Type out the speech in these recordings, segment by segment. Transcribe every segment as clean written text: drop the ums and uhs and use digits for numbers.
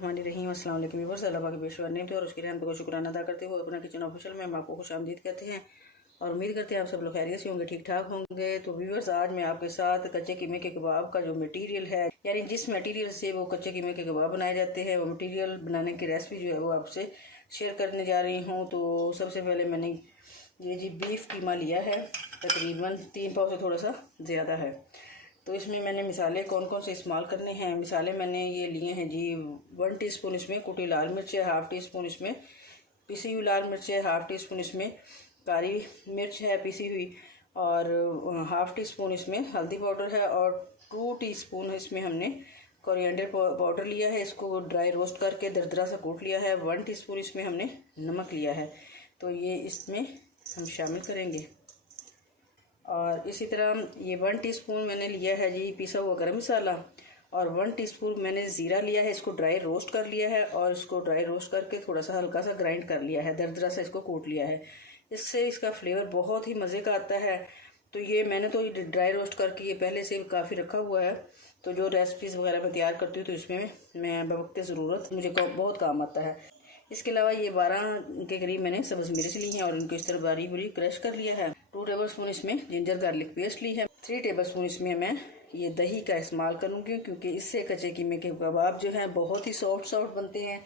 हमारी रहीम अस्सलाम वालेकुम व्यूअर्स, अल्लाह पाक की बेशुमार नेमतें और उसकी रहमत को शुक्राना अदा करते हुए अपना किचन ऑफिशियल में हम आपको खुशामदीद कहते हैं और उम्मीद करते हैं आप सब लोग खैरियत से होंगे, ठीक ठाक होंगे। तो व्यूअर्स, आज मैं आपके साथ कच्चे कीमे के कबाब का जो मटेरियल है, यानी जिस मटेरियल से वो कच्चे कीमे के कबाब बनाए जाते हैं, वो मटेरियल बनाने की रेसिपी जो है वो आपसे शेयर करने जा रही हूँ। तो सबसे पहले मैंने ये जी बीफ कीमा लिया है, तकरीबन 3 पाव से थोड़ा सा ज़्यादा है। तो इसमें मैंने मिसाले कौन कौन से इस्तेमाल करने हैं, मिसाले मैंने ये लिए हैं जी 1 टीस्पून इसमें कुटी लाल मिर्च है, हाफ़ टी स्पून इसमें पिसी हुई लाल मिर्च है, हाफ़ टी स्पून इसमें काली मिर्च है पिसी हुई, और हाफ़ टी स्पून इसमें हल्दी पाउडर है, और 2 टीस्पून इसमें हमने कोरिएंडर पाउडर लिया है, इसको ड्राई रोस्ट करके दरदरा सा कूट लिया है। 1 टीस्पून इसमें हमने नमक लिया है, तो ये इसमें हम शामिल करेंगे। और इसी तरह ये 1 टीस्पून मैंने लिया है जी पिसा हुआ गरम मसाला, और 1 टीस्पून मैंने ज़ीरा लिया है, इसको ड्राई रोस्ट कर लिया है, और इसको ड्राई रोस्ट करके थोड़ा सा हल्का सा ग्राइंड कर लिया है, दरदरा सा इसको कूट लिया है। इससे इसका फ्लेवर बहुत ही मज़े का आता है। तो ये मैंने तो ड्राई रोस्ट करके ये पहले से काफ़ी रखा हुआ है, तो जो रेसिपीज़ वगैरह मैं तैयार करती हूँ तो इसमें मैं बवक्त ज़रूरत मुझे बहुत काम आता है। इसके अलावा ये 12 के करीब मैंने सब्ज़ मिर्च ली हैं और इनको इस तरह बारीक बारीक क्रश कर लिया है। 2 टेबलस्पून इसमें जिंजर गार्लिक पेस्ट ली है। 3 टेबलस्पून इसमें मैं ये दही का इस्तेमाल करूँगी, क्योंकि इससे कच्चे कीमे के कबाब जो हैं बहुत ही सॉफ्ट बनते हैं,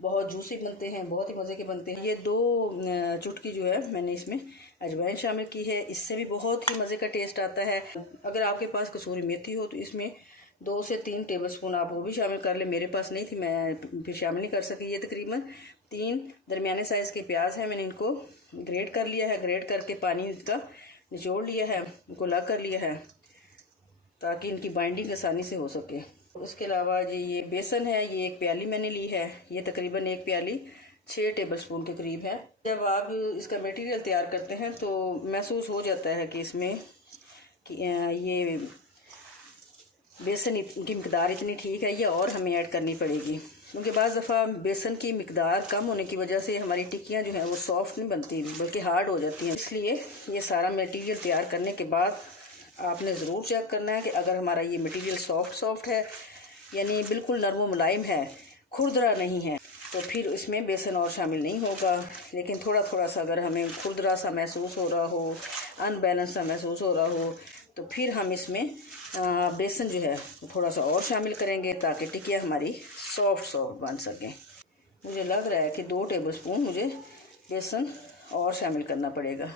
बहुत जूसी बनते हैं, बहुत ही मज़े के बनते हैं। ये 2 चुटकी जो है मैंने इसमें अजवाइन शामिल की है, इससे भी बहुत ही मज़े का टेस्ट आता है। अगर आपके पास कसूरी मेथी हो तो इसमें 2 से 3 टेबलस्पून आप वो भी शामिल कर ले। मेरे पास नहीं थी, मैं फिर शामिल नहीं कर सकी। ये तकरीबन 3 दरमियाने साइज़ के प्याज हैं, मैंने इनको ग्रेट कर लिया है। ग्रेट करके पानी इसका निचोड़ लिया है, इनको ला कर लिया है ताकि इनकी बाइंडिंग आसानी से हो सके। उसके अलावा ये बेसन है, ये 1 प्याली मैंने ली है, ये तकरीबन 1 प्याली 6 टेबलस्पून के करीब है। जब आप इसका मटेरियल तैयार करते हैं तो महसूस हो जाता है कि इसमें ये बेसन की मिकदार इतनी ठीक है, ये और हमें ऐड करनी पड़ेगी, क्योंकि बाज़ दफ़ा बेसन की मिकदार कम होने की वजह से हमारी टिक्कियाँ जो हैं वो सॉफ्ट नहीं बनती बल्कि हार्ड हो जाती हैं। इसलिए ये सारा मटेरियल तैयार करने के बाद आपने ज़रूर चेक करना है कि अगर हमारा ये मटेरियल सॉफ्ट है, यानी बिल्कुल नरम मुलायम है, खुरदरा नहीं है, तो फिर इसमें बेसन और शामिल नहीं होगा। लेकिन थोड़ा थोड़ा सा अगर हमें खुरदरा सा महसूस हो रहा हो, अनबैलेंस सा महसूस हो रहा हो, तो फिर हम इसमें बेसन जो है थोड़ा सा और शामिल करेंगे ताकि टिकिया हमारी सॉफ्ट बन सकें। मुझे लग रहा है कि 2 टेबलस्पून मुझे बेसन और शामिल करना पड़ेगा।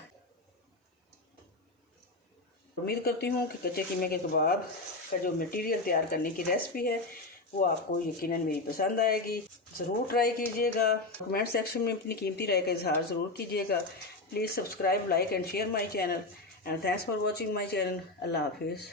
उम्मीद करती हूँ कि कच्चे कीमे के कबाब का जो मटेरियल तैयार करने की रेसिपी है वो आपको यकीनन मेरी पसंद आएगी। ज़रूर ट्राई कीजिएगा। कमेंट सेक्शन में अपनी कीमती राय का इजहार ज़रूर कीजिएगा। Please subscribe, like and share my channel, and thanks for watching my channel. Allah हाफिज़।